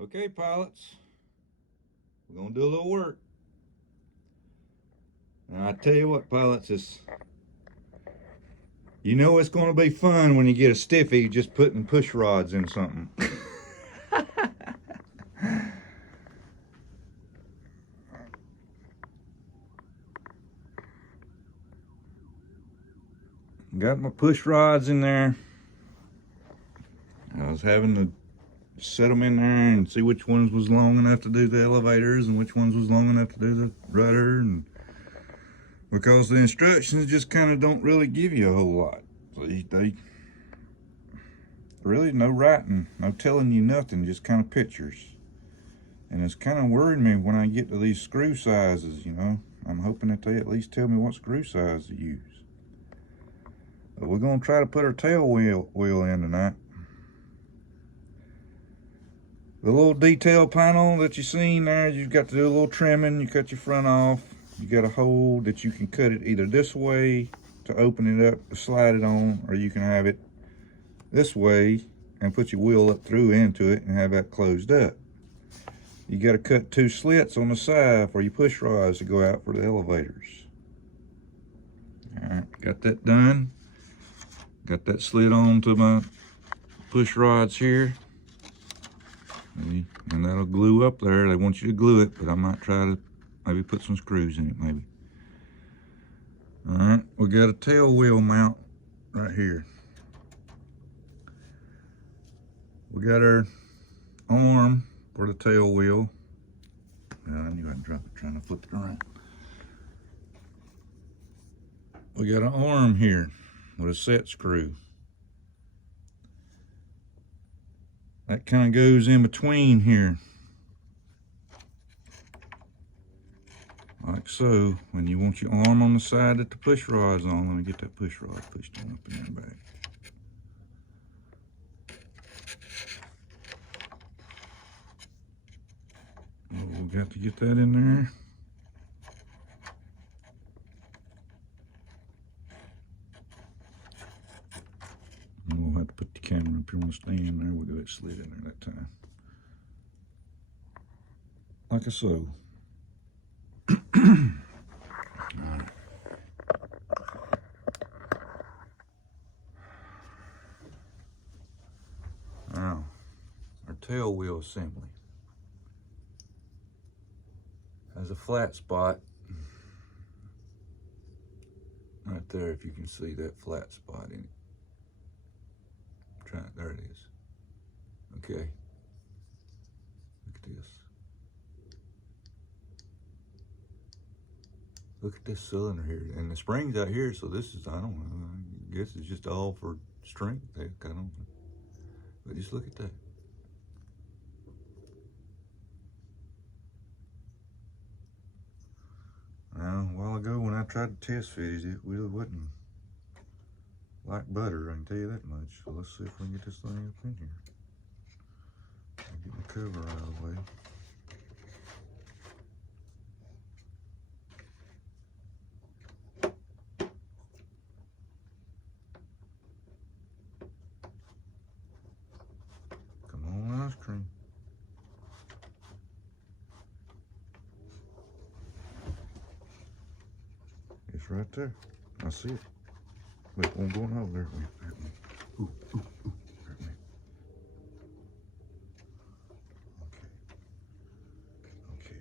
Okay, pilots, we're gonna do a little work. And I tell you what, pilots, you know it's gonna be fun when you get a stiffy just putting push rods in something. Got my push rods in there. I was having to set them in there and see which ones was long enough to do the elevators and which ones was long enough to do the rudder, and because the instructions just kind of don't really give you a whole lot. So they really no writing, no telling you nothing, just kind of pictures. And it's kind of worried me when I get to these screw sizes, you know. I'm hoping that they at least tell me what screw size to use. But we're gonna try to put our tail wheel in tonight. The little detail panel that you seen there, you've got to do a little trimming. You cut your front off. You got a hole that you can cut it either this way to open it up to slide it on, or you can have it this way and put your wheel up through into it and have that closed up. You got to cut 2 slits on the side for your push rods to go out for the elevators. All right, got that done. Got that slid on to my push rods here. And that'll glue up there. They want you to glue it, but I might try to maybe put some screws in it, maybe. All right, we got a tail wheel mount right here. We got our arm for the tail wheel. I knew I'd drop it trying to flip it around. We got an arm here with a set screw. That kind of goes in between here, like so. When you want your arm on the side that the push rod's on, let me get that push rod pushed on up in there back. Oh, we got to get that in there. And we'll have to put the camera up here on the stand there. We'll go ahead and slid in there that time. Like so. Alright. Now, our tail wheel assembly has a flat spot right there, if you can see that flat spot in it. Try it, there it is. Okay. Look at this. Look at this cylinder here. And the spring's out here, so this is, I don't know, I guess it's just all for strength. I don't know. But just look at that. Now, a while ago when I tried to test fit it really wasn't like butter, I can tell you that much. So let's see if we can get this thing up in here. I'll get the cover out of the way. Come on, ice cream. It's right there. I see it. Wait, one going over there. Ooh, ooh, ooh. Okay.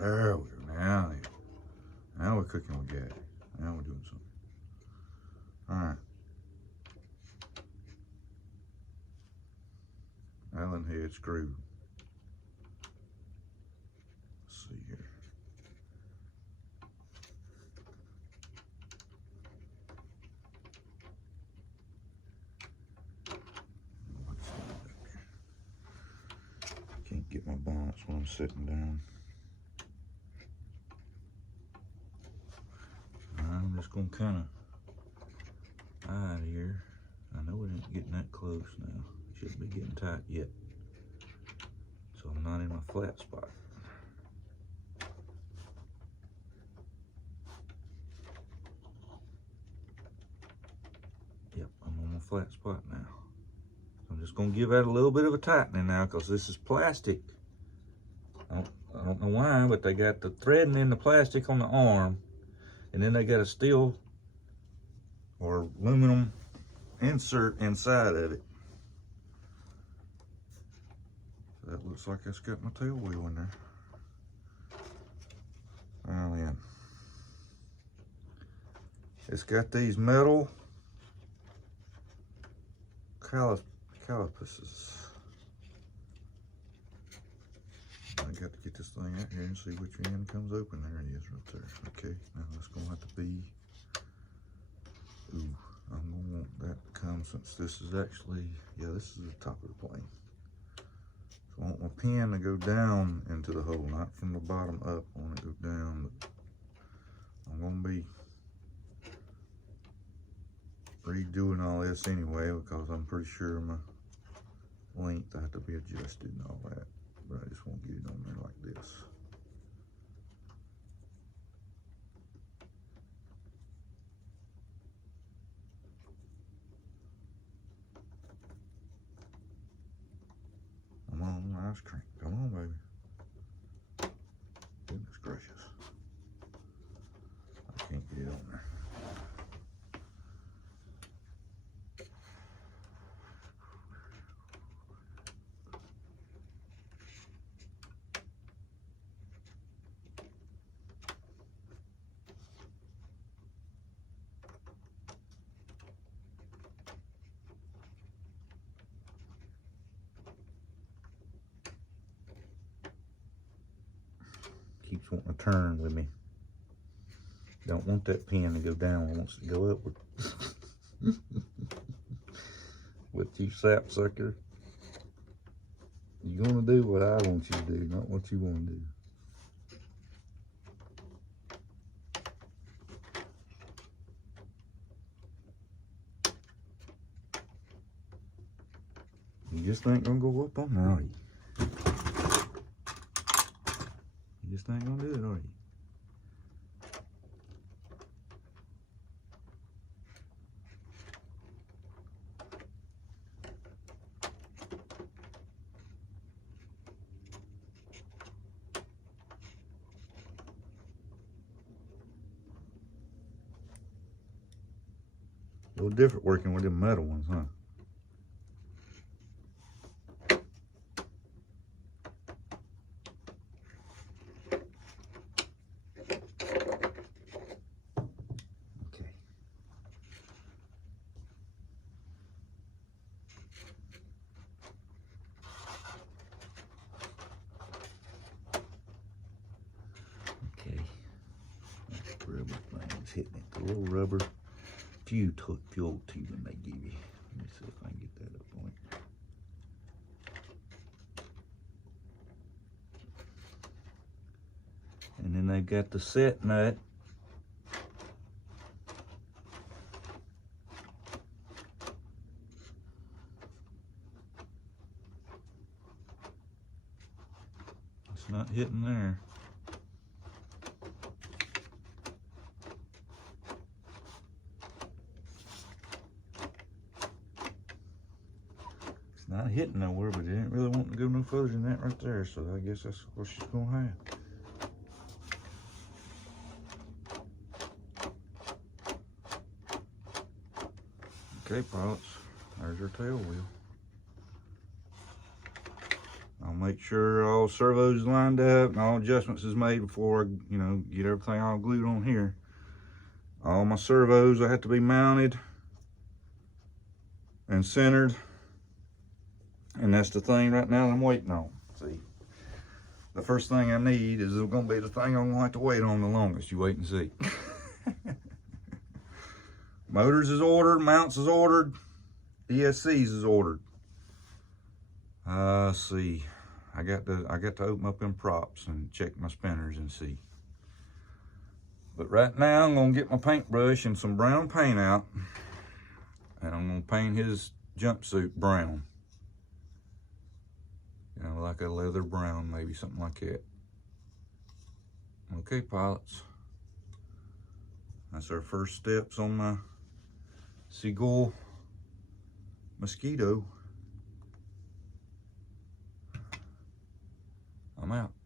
There we go. Now we're cooking with gas. Now we're doing something. All right. Allen head screw. Let's see here. Can't get my balance when I'm sitting down. I'm just gonna kind of hide here. I know it ain't getting that close now. It shouldn't be getting tight yet. So I'm not in my flat spot. Yep, I'm on my flat spot now. I'm just gonna give that a little bit of a tightening now because this is plastic. I don't know why, but they got the threading in the plastic on the arm, and then they got a steel or aluminum insert inside of it. So that looks like it's got my tail wheel in there. Now then, it's got these metal calipuses. I got to get this thing out here and see which end comes open. There it is right there. Okay, now that's gonna have to be, ooh, I'm gonna want that to come, since this is actually, yeah, this is the top of the plane. So I want my pin to go down into the hole, not from the bottom up. I want it to go down, but I'm gonna be redoing all this anyway, because I'm pretty sure my length I have to be adjusted and all that. But I just won't get it on there like this. Come on, ice cream. Come on, baby. Goodness gracious. I can't get it on there. Keeps wanting to turn with me. Don't want that pin to go down, wants to go upward. With you sapsucker, you're gonna do what I want you to do, not what you want to do. You just ain't gonna go up on that, are you? You just ain't gonna do it, are you? A little different working with them metal ones, huh? Rubber things hitting it, the little rubber fuel tubing they give you. Let me see if I can get that up on it. And then they've got the set nut. It's not hitting there. Not hitting nowhere, but it didn't really want to go no further than that right there, so I guess that's what she's gonna have. Okay, pilots, there's her tail wheel. I'll make sure all servos lined up and all adjustments is made before I, get everything all glued on here. All my servos, I have to be mounted and centered. And that's the thing right now that I'm waiting on. See, the first thing I need is going to be the thing I'm going to have to wait on the longest. You wait and see. Motors is ordered, mounts is ordered, ESCs is ordered. See, I got to open up them props and check my spinners and see. But right now I'm going to get my paintbrush and some brown paint out, and I'm going to paint his jumpsuit brown. Like a leather brown, maybe something like that. Okay, pilots. That's our first steps on my Seagull Mosquito. I'm out.